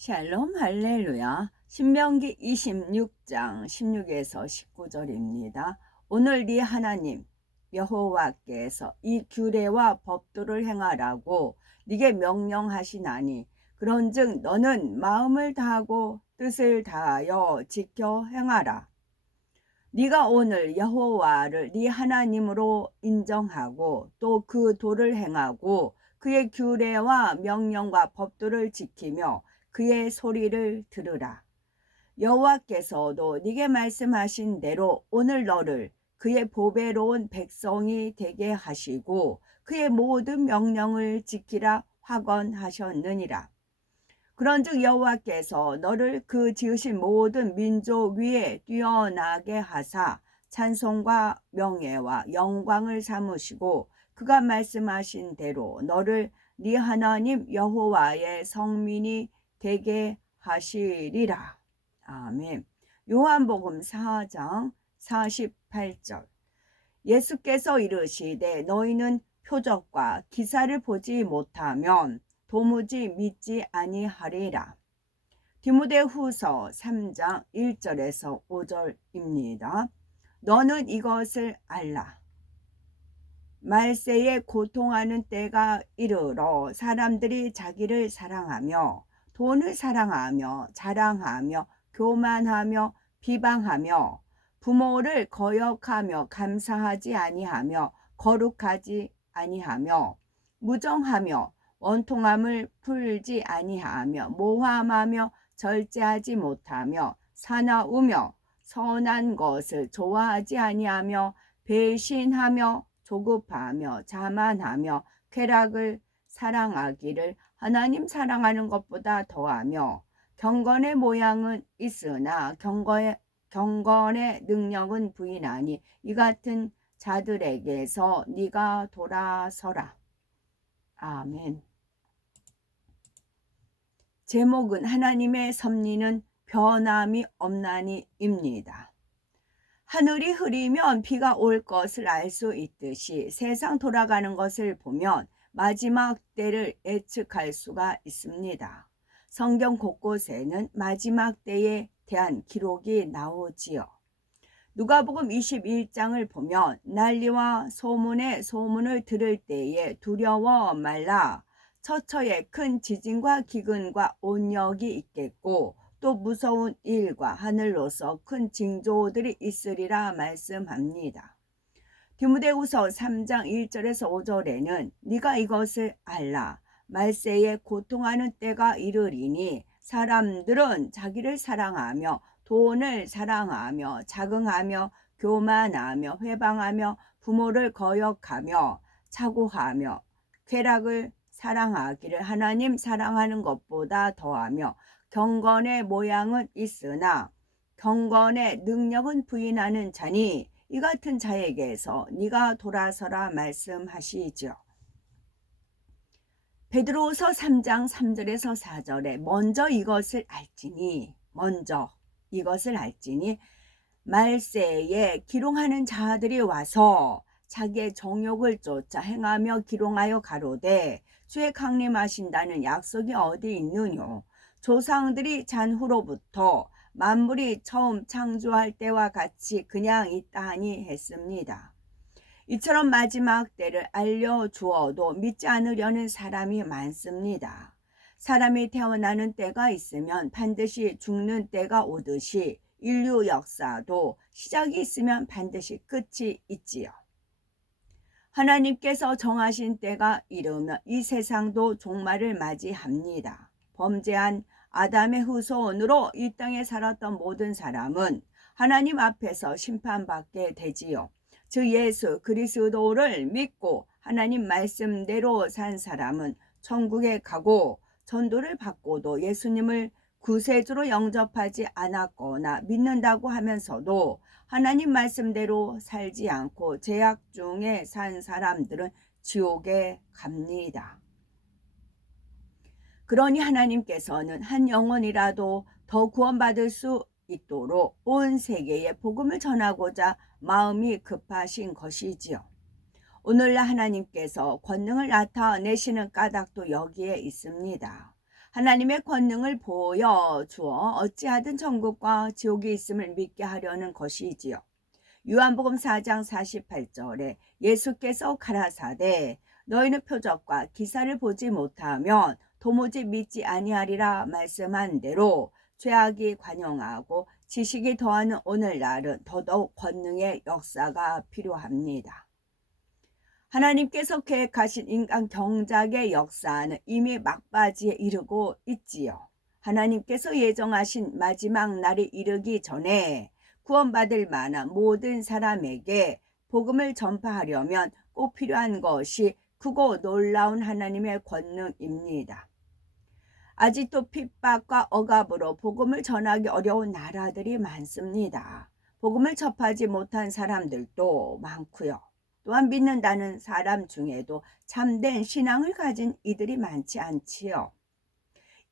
샬롬 할렐루야. 신명기 26장 16에서 19절입니다. 오늘 네 하나님 여호와께서 이 규례와 법도를 행하라고 네게 명령하시나니 그런즉 너는 마음을 다하고 뜻을 다하여 지켜 행하라. 네가 오늘 여호와를 네 하나님으로 인정하고 또 그 도를 행하고 그의 규례와 명령과 법도를 지키며 그의 소리를 들으라. 여호와께서도 네게 말씀하신 대로 오늘 너를 그의 보배로운 백성이 되게 하시고 그의 모든 명령을 지키라 확언하셨느니라. 그런즉 여호와께서 너를 그 지으신 모든 민족 위에 뛰어나게 하사 찬송과 명예와 영광을 삼으시고 그가 말씀하신 대로 너를 네 하나님 여호와의 성민이 되게 하시리라. 아멘. 요한복음 4장 48절. 예수께서 이르시되 너희는 표적과 기사를 보지 못하면 도무지 믿지 아니하리라. 디모데후서 3장 1절에서 5절입니다. 너는 이것을 알라. 말세에 고통하는 때가 이르러 사람들이 자기를 사랑하며 돈을 사랑하며 자랑하며 교만하며 비방하며 부모를 거역하며 감사하지 아니하며 거룩하지 아니하며 무정하며 원통함을 풀지 아니하며 모함하며 절제하지 못하며 사나우며 선한 것을 좋아하지 아니하며 배신하며 조급하며 자만하며 쾌락을 사랑하기를 하나님 사랑하는 것보다 더하며 경건의 모양은 있으나 경건의 능력은 부인하니 이 같은 자들에게서 네가 돌아서라. 아멘. 제목은 하나님의 섭리는 변함이 없나니입니다. 하늘이 흐리면 비가 올 것을 알 수 있듯이 세상 돌아가는 것을 보면 마지막 때를 예측할 수가 있습니다. 성경 곳곳에는 마지막 때에 대한 기록이 나오지요. 누가복음 21장을 보면 난리와 소문의 소문을 들을 때에 두려워 말라. 처처에 큰 지진과 기근과 온역이 있겠고 또 무서운 일과 하늘로서 큰 징조들이 있으리라 말씀합니다. 디모데후서 3장 1절에서 5절에는 네가 이것을 알라. 말세에 고통하는 때가 이르리니 사람들은 자기를 사랑하며 돈을 사랑하며 자긍하며 교만하며 회방하며 부모를 거역하며 차고하며 쾌락을 사랑하기를 하나님 사랑하는 것보다 더하며 경건의 모양은 있으나 경건의 능력은 부인하는 자니 이 같은 자에게서 네가 돌아서라 말씀하시죠. 베드로후서 3장 3절에서 4절에 먼저 이것을 알지니 말세에 기롱하는 자들이 와서 자기의 정욕을 쫓아 행하며 기롱하여 가로되 주의 강림하신다는 약속이 어디 있느뇨. 조상들이 잔후로부터 만물이 처음 창조할 때와 같이 그냥 있다 하니 했습니다. 이처럼 마지막 때를 알려주어도 믿지 않으려는 사람이 많습니다. 사람이 태어나는 때가 있으면 반드시 죽는 때가 오듯이 인류 역사도 시작이 있으면 반드시 끝이 있지요. 하나님께서 정하신 때가 이르면 이 세상도 종말을 맞이합니다. 범죄한 아담의 후손으로 이 땅에 살았던 모든 사람은 하나님 앞에서 심판받게 되지요. 즉 예수 그리스도를 믿고 하나님 말씀대로 산 사람은 천국에 가고 전도를 받고도 예수님을 구세주로 영접하지 않았거나 믿는다고 하면서도 하나님 말씀대로 살지 않고 죄악 중에 산 사람들은 지옥에 갑니다. 그러니 하나님께서는 한 영혼이라도 더 구원받을 수 있도록 온 세계에 복음을 전하고자 마음이 급하신 것이지요. 오늘날 하나님께서 권능을 나타내시는 까닭도 여기에 있습니다. 하나님의 권능을 보여주어 어찌하든 천국과 지옥이 있음을 믿게 하려는 것이지요. 요한복음 4장 48절에 예수께서 가라사대 너희는 표적과 기사를 보지 못하면 도무지 믿지 아니하리라 말씀한 대로 죄악이 관영하고 지식이 더하는 오늘날은 더더욱 권능의 역사가 필요합니다. 하나님께서 계획하신 인간 경작의 역사는 이미 막바지에 이르고 있지요. 하나님께서 예정하신 마지막 날이 이르기 전에 구원받을 만한 모든 사람에게 복음을 전파하려면 꼭 필요한 것이 크고 놀라운 하나님의 권능입니다. 아직도 핍박과 억압으로 복음을 전하기 어려운 나라들이 많습니다. 복음을 접하지 못한 사람들도 많고요. 또한 믿는다는 사람 중에도 참된 신앙을 가진 이들이 많지 않지요.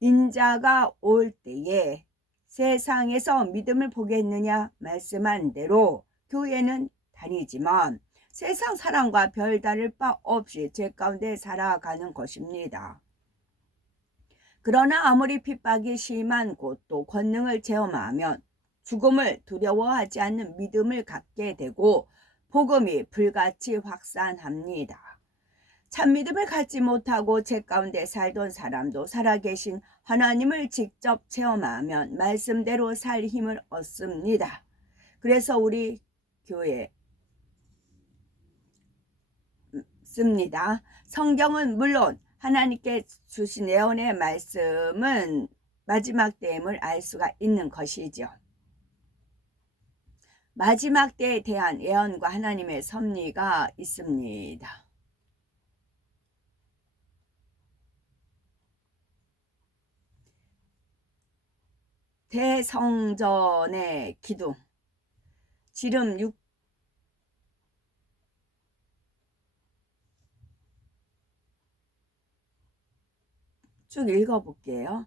인자가 올 때에 세상에서 믿음을 보겠느냐 말씀한 대로 교회는 다니지만 세상 사람과 별다를 바 없이 죄 가운데 살아가는 것입니다. 그러나 아무리 핍박이 심한 곳도 권능을 체험하면 죽음을 두려워하지 않는 믿음을 갖게 되고 복음이 불같이 확산합니다. 참 믿음을 갖지 못하고 죄 가운데 살던 사람도 살아계신 하나님을 직접 체험하면 말씀대로 살 힘을 얻습니다. 그래서 우리 교회 씁니다. 성경은 물론 하나님께 주신 예언의 말씀은 마지막 때임을 알 수가 있는 것이죠. 마지막 때에 대한 예언과 하나님의 섭리가 있습니다. 대성전의 기둥, 지름 6 쭉 읽어볼게요.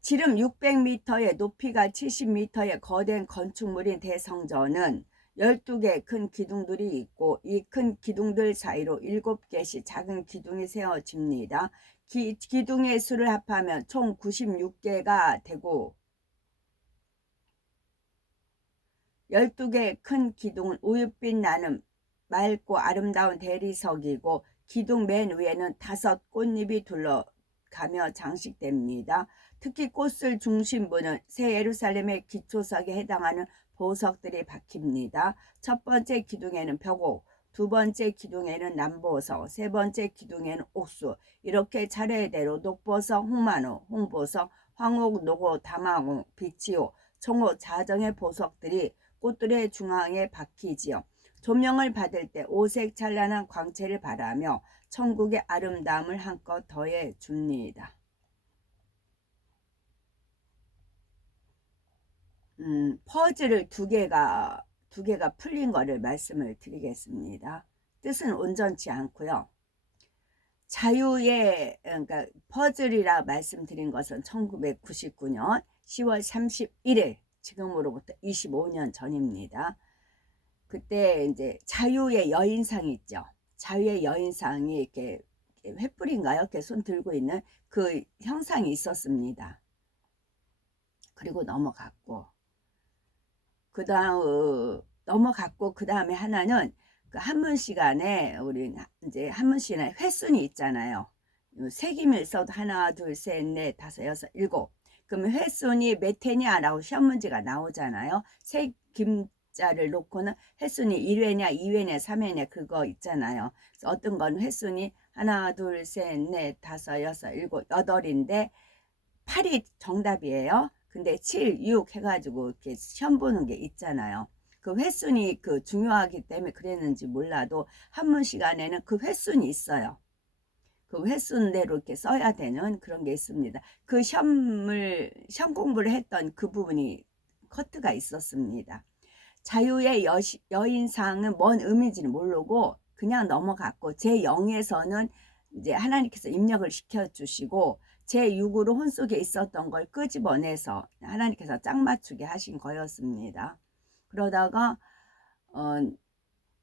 지름 600m에 높이가 70m의 거대한 건축물인 대성전은 12개 큰 기둥들이 있고 이 큰 기둥들 사이로 7개씩 작은 기둥이 세워집니다. 기둥의 수를 합하면 총 96개가 되고 12개 큰 기둥은 우윳빛 나는 맑고 아름다운 대리석이고 기둥 맨 위에는 5 꽃잎이 둘러가며 장식됩니다. 특히 꽃을 중심부는 새 예루살렘의 기초석에 해당하는 보석들이 박힙니다. 첫 번째 기둥에는 벽옥, 두 번째 기둥에는 남보석, 세 번째 기둥에는 옥수, 이렇게 차례대로 녹보석, 홍만호, 홍보석, 황옥, 노고, 담화옥, 비치옥, 청옥, 자정의 보석들이 꽃들의 중앙에 박히지요. 조명을 받을 때 오색 찬란한 광채를 발하며 천국의 아름다움을 한껏 더해 줍니다. 퍼즐을 두 개가 풀린 거를 말씀을 드리겠습니다. 뜻은 온전치 않고요. 자유의 그러니까 퍼즐이라 말씀드린 것은 1999년 10월 31일 지금으로부터 25년 전입니다. 그때 이제 자유의 여인상 있죠. 자유의 여인상이 이렇게 횃불인가요? 이렇게 손 들고 있는 그 형상이 있었습니다. 그리고 넘어갔고 그 다음에 하나는 그 한문 시간에 우리 이제 한문 시간에 횟순이 있잖아요. 세기밀 써도 하나, 둘, 셋, 넷, 다섯, 여섯, 일곱. 그러면 횟순이 몇 회냐라고 시험 문제가 나오잖아요. 세 김자를 놓고는 횟순이 1회냐, 2회냐, 3회냐 그거 있잖아요. 그래서 어떤 건 횟순이 하나, 둘, 셋, 넷, 다섯, 여섯, 일곱, 여덟인데 8이 정답이에요. 근데 7, 6 해가지고 이렇게 시험 보는 게 있잖아요. 그 횟순이 그 중요하기 때문에 그랬는지 몰라도 한문 시간에는 그 횟순이 있어요. 그 횟순대로 이렇게 써야 되는 그런 게 있습니다. 그 시험 공부를 했던 그 부분이 커트가 있었습니다. 자유의 여인상은 뭔 의미인지는 모르고 그냥 넘어갔고 제0에서는 이제 하나님께서 입력을 시켜주시고 제6으로 혼속에 있었던 걸 끄집어내서 하나님께서 짝 맞추게 하신 거였습니다. 그러다가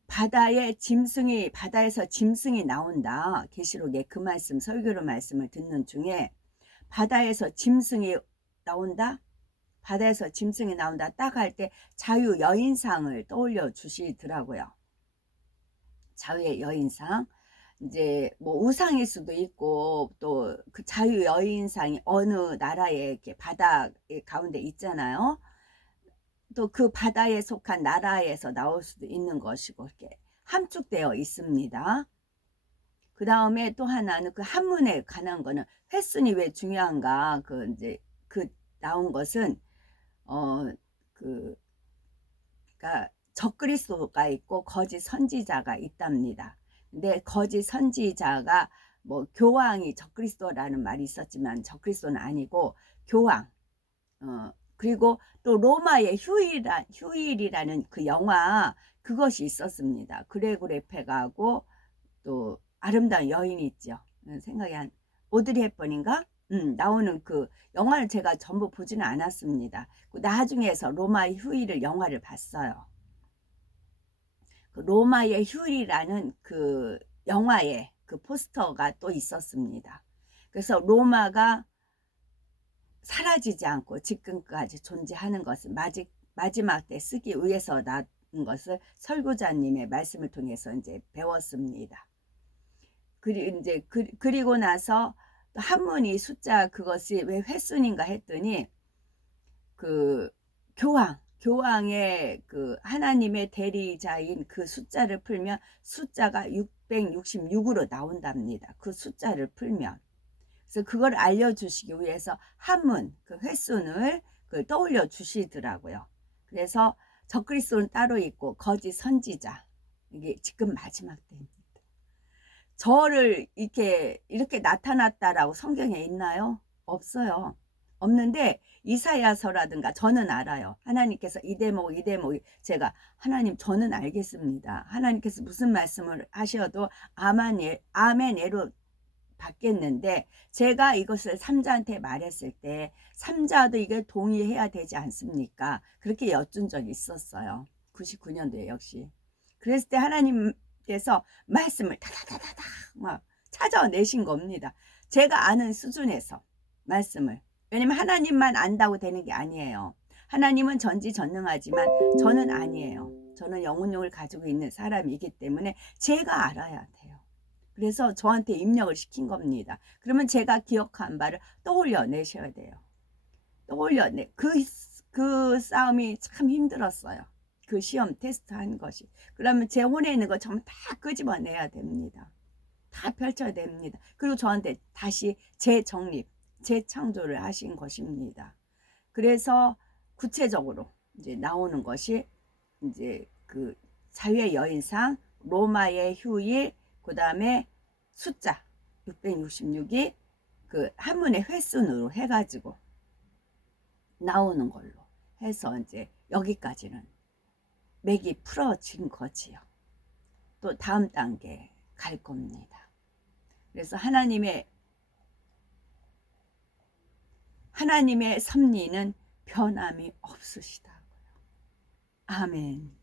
바다에서 짐승이 나온다. 계시록에 그 말씀 설교로 말씀을 듣는 중에 바다에서 짐승이 나온다. 바다에서 짐승이 나온다 딱 할 때 자유 여인상을 떠올려 주시더라고요. 자유의 여인상. 이제 뭐 우상일 수도 있고 또 그 자유 여인상이 어느 나라의 이렇게 바다 가운데 있잖아요. 또 그 바다에 속한 나라에서 나올 수도 있는 것이고 이렇게 함축되어 있습니다. 그 다음에 또 하나는 그 한문에 관한 거는 횟순이 왜 중요한가? 그 이제 그 나온 것은 그 그러니까 적그리스도가 있고 거짓 선지자가 있답니다. 근데 거짓 선지자가 뭐 교황이 적그리스도라는 말이 있었지만 적그리스도는 아니고 교황. 그리고 또 로마의 휴일이라는 그 영화 그것이 있었습니다. 그레고레 페가하고 또 아름다운 여인이 있죠. 생각이 한 오드리 헵번인가? 나오는 그 영화를 제가 전부 보지는 않았습니다. 그 나중에서 로마의 휴일을 영화를 봤어요. 그 로마의 휴일이라는 그 영화에 그 포스터가 또 있었습니다. 그래서 로마가 사라지지 않고 지금까지 존재하는 것은 마지막 때 쓰기 위해서 나온 것을 설교자님의 말씀을 통해서 이제 배웠습니다. 그리고 나서 한문이 숫자 그것이 왜 횟순인가 했더니 그 교황의 그 하나님의 대리자인 그 숫자를 풀면 숫자가 666으로 나온답니다. 그 숫자를 풀면. 그래서 그걸 알려주시기 위해서 한문 그 횟순을 떠올려 주시더라고요. 그래서 적그리스도는 따로 있고 거짓 선지자 이게 지금 마지막 때입니다. 저를 이렇게 나타났다라고 성경에 있나요? 없어요. 없는데 이사야서라든가 저는 알아요. 하나님께서 이 대목 제가 하나님 저는 알겠습니다. 하나님께서 무슨 말씀을 하셔도 아멘예로 받겠는데 제가 이것을 삼자한테 말했을 때 삼자도 이게 동의해야 되지 않습니까? 그렇게 여쭌 적이 있었어요. 99년도에 역시. 그랬을 때 하나님께서 말씀을 다다다다다 막 찾아내신 겁니다. 제가 아는 수준에서 말씀을. 왜냐면 하나님만 안다고 되는 게 아니에요. 하나님은 전지전능하지만 저는 아니에요. 저는 영혼력을 가지고 있는 사람이기 때문에 제가 알아야 돼요. 그래서 저한테 입력을 시킨 겁니다. 그러면 제가 기억한 바를 떠올려 내셔야 돼요. 그 싸움이 참 힘들었어요. 그 시험 테스트 한 것이. 그러면 제 혼에 있는 거 전부 다 끄집어내야 됩니다. 다 펼쳐야 됩니다. 그리고 저한테 다시 재정립, 재창조를 하신 것입니다. 그래서 구체적으로 이제 나오는 것이 이제 그 자유의 여인상, 로마의 휴일, 그 다음에 숫자 666이 그 한문의 횟순으로 해가지고 나오는 걸로 해서 이제 여기까지는 맥이 풀어진 거지요. 또 다음 단계 갈 겁니다. 그래서 하나님의 섭리는 변함이 없으시다고요. 아멘.